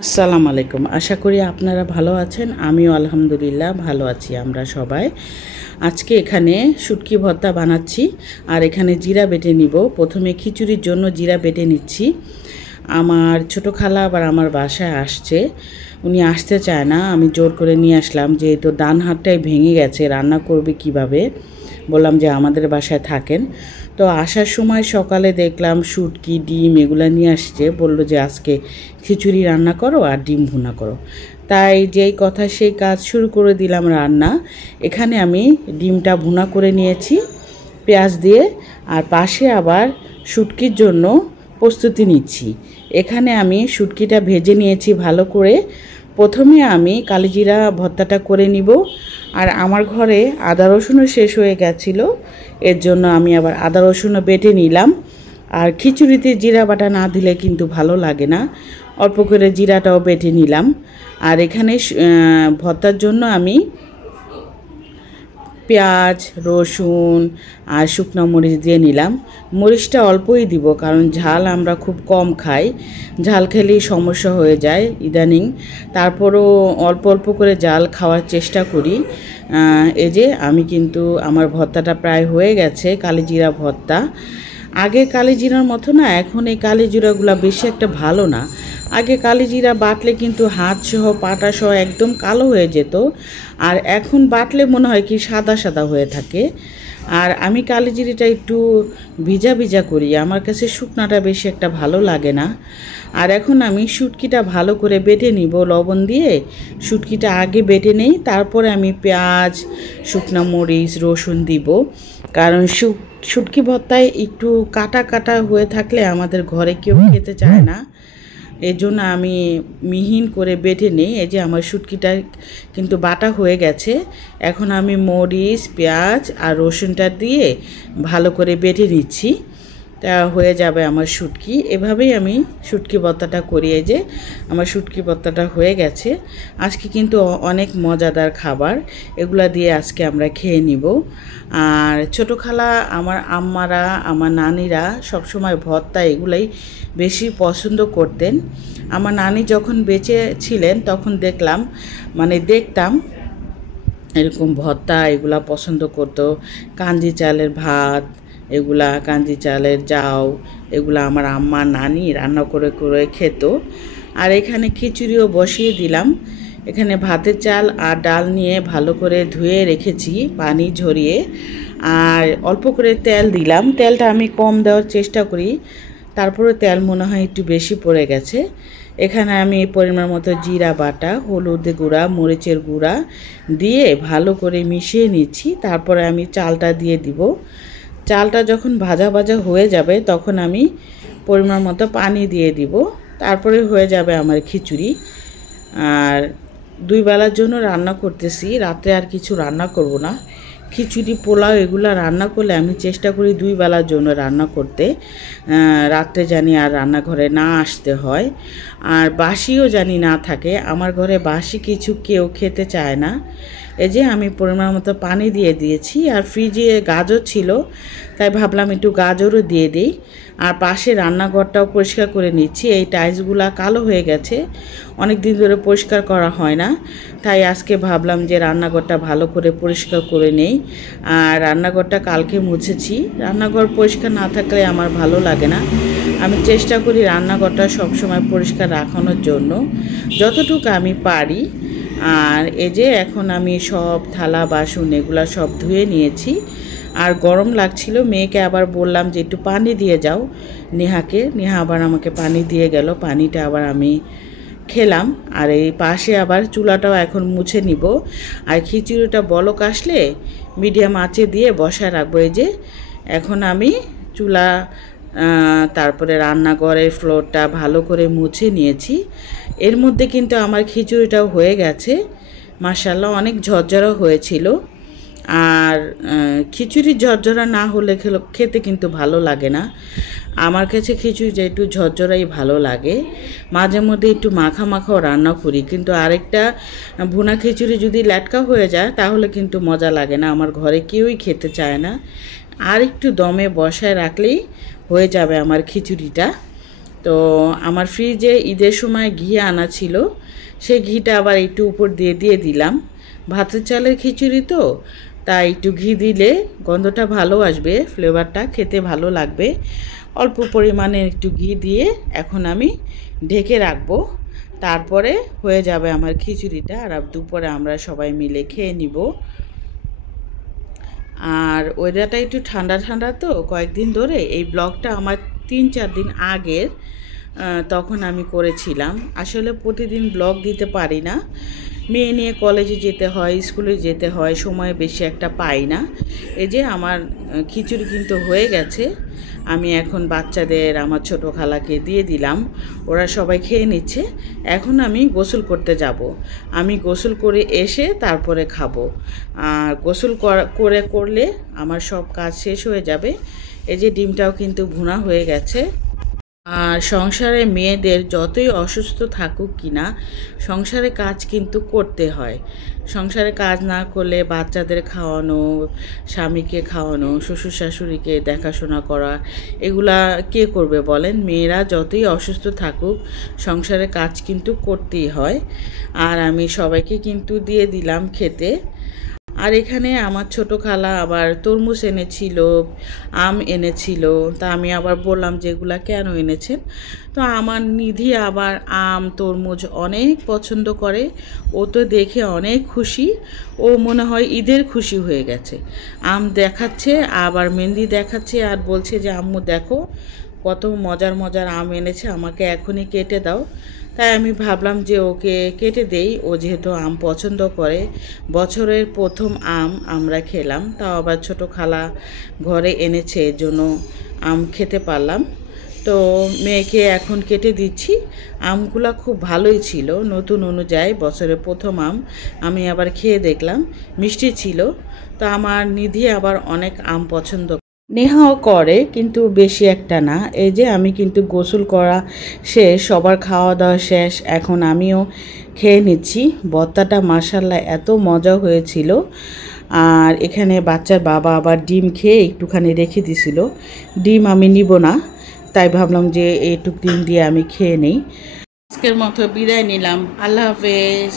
আসসালামু আলাইকুম। আশা করি আপনারা ভালো আছেন। আমিও আলহামদুলিল্লাহ ভালো আছি। আমরা সবাই আজকে এখানে শুটকি ভর্তা বানাচ্ছি আর এখানে জিরা বেটে নিব। প্রথমে খিচুড়ির জন্য জিরা বেটে নিচ্ছি। আমার ছোট খালা আবার আমার বাসায় আসছে, উনি আসতে চায় না, আমি জোর করে নিয়ে আসলাম। যেহেতু ডান হাতটাই ভেঙে গেছে, রান্না করবে কিভাবে, বললাম যে আমাদের বাসায় থাকেন। তো আসার সময় সকালে দেখলাম শুটকি ডিম এগুলো নিয়ে আসছে, বললো যে আজকে খিচুড়ি রান্না করো আর ডিম ভুনা করো। তাই যেই কথা সেই কাজ শুরু করে দিলাম রান্না। এখানে আমি ডিমটা ভুনা করে নিয়েছি পেঁয়াজ দিয়ে, আর পাশে আবার শুটকির জন্য প্রস্তুতি নিচ্ছি। এখানে আমি শুটকিটা ভেজে নিয়েছি ভালো করে। প্রথমে আমি কালিজিরা ভর্তাটা করে নিব। আর আমার ঘরে আদা রসুনও শেষ হয়ে গেছিলো, এর জন্য আমি আবার আদা রসুনও বেটে নিলাম। আর খিচুড়িতে জিরা বাটা না দিলে কিন্তু ভালো লাগে না, অল্প করে জিরাটাও বেটে নিলাম। আর এখানে ভর্তার জন্য আমি পেঁয়াজ, রসুন আর শুকনো মরিচ দিয়ে নিলাম। মরিচটা অল্পই দিব, কারণ ঝাল আমরা খুব কম খাই, ঝাল খেলেই সমস্যা হয়ে যায় ইদানিং। তারপরও অল্প অল্প করে ঝাল খাওয়ার চেষ্টা করি। এই যে আমি কিন্তু আমার ভর্তাটা প্রায় হয়ে গেছে, কালিজিরা ভর্তা। আগে কালিজিরার মতো না, এখন এই কালিজিরাগুলো বেশি একটা ভালো না। আগে কালিজিরা বাটলে কিন্তু হাত সহ পাটা সহ একদম কালো হয়ে যেত, আর এখন বাটলে মনে হয় কি সাদা সাদা হয়ে থাকে। আর আমি কালিজিরাটা একটু ভিজা ভিজা করি, আমার কাছে শুকনাটা বেশি একটা ভালো লাগে না। আর এখন আমি শুটকিটা ভালো করে বেটে নিব লবণ দিয়ে। শুটকিটা আগে বেটে নেই, তারপরে আমি পেঁয়াজ, শুকনো মরিচ, রসুন দিব। কারণ শুটকি ভর্তায় একটু কাটা কাটা হয়ে থাকলে আমাদের ঘরে কেউ খেতে চায় না, এই জন্য আমি মিহিন করে বেটে নিই। এই যে আমার শুটকিটা কিন্তু বাটা হয়ে গেছে। এখন আমি মরিচ, পেঁয়াজ আর রসুনটা দিয়ে ভালো করে বেটে নিচ্ছি, তা হয়ে যাবে আমার শুটকি। এভাবেই আমি শুটকি ভর্তাটা করি। এই যে আমার শুটকি ভর্তাটা হয়ে গেছে। আজকে কিন্তু অনেক মজাদার খাবার, এগুলা দিয়ে আজকে আমরা খেয়ে নিব। আর ছোটো খালা, আমার আম্মারা, আমার নানিরা সবসময় ভর্তা এগুলাই বেশি পছন্দ করতেন। আমার নানি যখন বেঁচে ছিলেন তখন দেখতাম এরকম ভর্তা এগুলা পছন্দ করতো। কাঞ্জি চালের ভাত, এগুলা কাঞ্জি চালের জাউ, এগুলা আমার আম্মা নানি রান্না করে করে খেত। আর এখানে খিচুড়িও বসিয়ে দিলাম। এখানে ভাতের চাল আর ডাল নিয়ে ভালো করে ধুয়ে রেখেছি পানি ঝরিয়ে, আর অল্প করে তেল দিলাম। তেলটা আমি কম দেওয়ার চেষ্টা করি, তারপরে তেল মনে হয় একটু বেশি পড়ে গেছে। এখানে আমি পরিমাণ মতো জিরা বাটা, হলুদ গুঁড়া, মরিচের গুঁড়া দিয়ে ভালো করে মিশিয়ে নিচ্ছি। তারপরে আমি চালটা দিয়ে দিব। চালটা যখন ভাজা ভাজা হয়ে যাবে তখন আমি পরিমাণ মতো পানি দিয়ে দিব। তারপরে হয়ে যাবে আমার খিচুড়ি। আর দুই বেলার জন্য রান্না করতেছি, রাতে আর কিছু রান্না করব না। খিচুড়ি, পোলাও এগুলো রান্না করলে আমি চেষ্টা করি দুই বেলার জন্য রান্না করতে, রাত্রে জানি আর রান্নাঘরে না আসতে হয়, আর বাসিও জানি না থাকে। আমার ঘরে বাসি কিছু কেউ খেতে চায় না। এই যে আমি পরিমাণ মতো পানি দিয়ে দিয়েছি, আর ফ্রিজে গাজর ছিল তাই ভাবলাম একটু গাজরও দিয়ে দিই। আর পাশে রান্নাঘরটাও পরিষ্কার করে নিচ্ছি। এই টাইলসগুলো কালো হয়ে গেছে, অনেক দিন ধরে পরিষ্কার করা হয় না, তাই আজকে ভাবলাম যে রান্নাঘরটা ভালো করে পরিষ্কার করে নেই। আর রান্নাঘরটা কালকে মুছেছি। রান্নাঘর পরিষ্কার না থাকলে আমার ভালো লাগে না। আমি চেষ্টা করি রান্নাঘরটা সবসময় পরিষ্কার রাখানোর জন্য যতটুকু আমি পারি। আর এই যে এখন আমি সব থালা বাসন এগুলো সব ধুয়ে নিয়েছি। আর গরম লাগছিল, মেয়েকে আবার বললাম যে একটু পানি দিয়ে যাও নেহাকে। নেহা আবার আমাকে পানি দিয়ে গেল, পানিটা আবার আমি খেলাম। আর এই পাশে আবার চুলাটাও এখন মুছে নিব। আর খিচুড়িটা বলক আসলে মিডিয়াম আঁচে দিয়ে বসায় রাখবো। এই যে এখন আমি চুলা, তারপরে রান্নাঘরের ফ্লোরটা ভালো করে মুছে নিয়েছি। এর মধ্যে কিন্তু আমার খিচুড়িটাও হয়ে গেছে, মাশাআল্লাহ অনেক ঝরঝরা হয়েছিল। আর খিচুড়ি ঝরঝরা না হলে খেতে কিন্তু ভালো লাগে না। আমার কাছে খিচুড়িটা একটু ঝরঝরাই ভালো লাগে। মাঝে মধ্যে একটু মাখা মাখাও রান্না করি, কিন্তু আরেকটা ভুনা খিচুড়ি যদি ল্যাটকা হয়ে যায় তাহলে কিন্তু মজা লাগে না, আমার ঘরে কেউই খেতে চায় না। আর একটু দমে বসায় রাখলেই হয়ে যাবে আমার খিচুড়িটা। তো আমার ফ্রিজে ঈদের সময় ঘি আনা ছিল, সেই ঘিটা আবার একটু উপর দিয়ে দিয়ে দিলাম। ভাতের চালের খিচুড়ি তো, তাই একটু ঘি দিলে গন্ধটা ভালো আসবে, ফ্লেভারটা খেতে ভালো লাগবে। অল্প পরিমাণে একটু ঘি দিয়ে এখন আমি ঢেকে রাখবো, তারপরে হয়ে যাবে আমার খিচুড়িটা। আর দুপুরে আমরা সবাই মিলে খেয়ে নিব। আর ওয়েদারটা একটু ঠান্ডা ঠান্ডা তো, কয়েকদিন ধরে এই ব্লগটা আমার 3-4 দিন আগের, তখন আমি করেছিলাম। আসলে প্রতিদিন ব্লগ দিতে পারি না, মেয়ে নিয়ে কলেজে যেতে হয়, স্কুলে যেতে হয়, সময় বেশি একটা পাই না। এই যে আমার খিচুড়ি কিন্তু হয়ে গেছে, আমি এখন বাচ্চাদের আমার ছোট খালাকে দিয়ে দিলাম, ওরা সবাই খেয়ে নিচ্ছে। এখন আমি গোসল করতে যাব, আমি গোসল করে এসে তারপরে খাবো। আর গোসল করলে আমার সব কাজ শেষ হয়ে যাবে। এই যে ডিমটাও কিন্তু ভুনা হয়ে গেছে। আর সংসারে মেয়েদের যতই অসুস্থ থাকুক কিনা, সংসারে কাজ কিন্তু করতে হয়। সংসারে কাজ না করলে বাচ্চাদের খাওয়ানো, স্বামীকে খাওয়ানো, শ্বশুর শাশুড়িকে দেখাশোনা করা, এগুলা কে করবে বলেন? মেয়েরা যতই অসুস্থ থাকুক সংসারে কাজ কিন্তু করতেই হয়। আর আমি সবাইকে কিন্তু দিয়ে দিলাম খেতে। আর এখানে আমার ছোট খালা আবার তরমুজ এনেছিল, আম এনেছিল। তা আমি আবার বললাম যে এগুলা কেন এনেছেন? তো আমার নিধি আবার আম তরমুজ অনেক পছন্দ করে, ও তো দেখে অনেক খুশি, ও মনে হয় ঈদের খুশি হয়ে গেছে। আম দেখাচ্ছে, আবার মেহেন্দি দেখাচ্ছে, আর বলছে যে আম্মু দেখো কত মজার মজার আম এনেছে, আমাকে এখনই কেটে দাও। তাই আমি ভাবলাম যে ওকে কেটে দেই, ও যেহেতু আম পছন্দ করে। বছরের প্রথম আম আমরা খেলাম, তাও আবার ছোট খালা ঘরে এনেছে, এর জন্য আম খেতে পারলাম। তো মেয়েকে এখন কেটে দিচ্ছি। আমগুলো খুব ভালোই ছিল, নতুন অনুযায়ী বছরের প্রথম আম। আমি আবার খেয়ে দেখলাম, মিষ্টি ছিল। তো আমার নিধি আবার অনেক আম পছন্দ, নেহাও করে, কিন্তু বেশি একটা না। এই যে আমি কিন্তু গোসল করা শেষ, সবার খাওয়া দাওয়া শেষ, এখন আমিও খেয়ে নিচ্ছি। ভর্তাটা মাশাআল্লাহ এত মজা হয়েছিল। আর এখানে বাচ্চার বাবা আবার ডিম খেয়ে একটুখানি রেখে দিছিল, ডিম আমি নিব না, তাই ভাবলাম যে এইটুক ডিম দিয়ে আমি খেয়ে নেই। আজকের মতো বিদায় নিলাম, আল্লাহ হাফেজ।